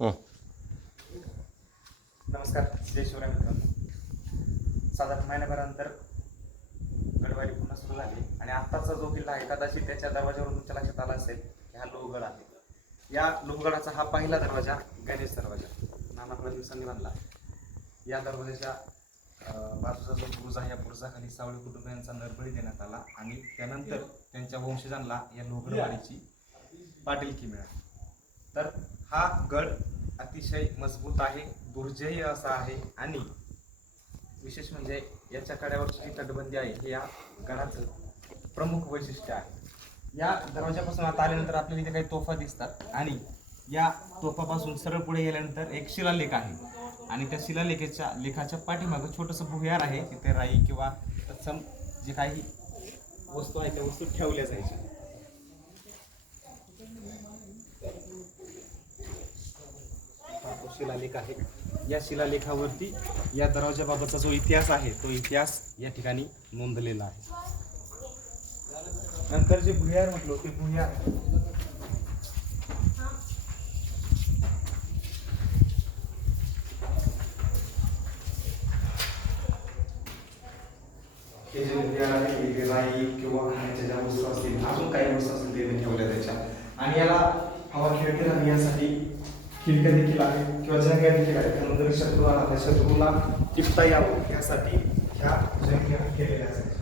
हो. नमस्कार जय शिवराय मित्रांनो साधारण महिन्याभरानंतर गडवारी पुन्हा सुरू झाली. आणि आत्ताचा जो किल्ला आहे कदाचित त्याच्या दरवाजावरून तुमच्या लक्षात आला असेल की हा लोहगड आहे. या लोहगडाचा हा पहिला दरवाजा गणेश दरवाजा. नाना फडणवीसांनी बांधला या दरवाजाच्या बाजूचा जो बुरुज आहे या बुरुजाखाली सावळी कुटुंबियांचा नरबळी देण्यात आला. आणि त्यानंतर त्यांच्या वंशजांना या लोहगडवाडीची पाटीलकी मिळाली. तर हा गड अतिशय मजबूत आहे दुर्जयी असा आहे आणि विशेष म्हणजे याच्या कड्यावरची जी तटबंदी आहे हे या गडाचं प्रमुख वैशिष्ट्य आहे. या दरवाजापासून आता आल्यानंतर आपल्याला इथे काही तोफा दिसतात आणि या तोफापासून सरळ पुढे गेल्यानंतर एक शिलालेख आहे. आणि त्या शिलालेखाच्या लेखाच्या पाठीमागं छोटंसं भुयार आहे तिथे राई किंवा तत्सम जे काही वस्तू आहे त्या वस्तू ठेवल्या जायच्या हा तो शिलालेख आहे या शिलालेखावरती या दरवाजाबाबतचा जो इतिहास आहे तो इतिहास या ठिकाणी नोंदलेला आहे. नंतर जे भुयार म्हटलो ते भुयार. हे जे भुयार आहे हे राई किंवा खाण्याच्या ज्या वस्तू असतील अजून काही वस्तू असतील ते ठेवल्या त्याच्या. आणि याला हवा खेळती राहावी यासाठी. खिडक्या देखील आहेत किंवा जंग्या देखील आहेत त्यानंतर शत्रू आला त्या शत्रूला टिपता यावं यासाठी ह्या जंग्या केलेल्या असतात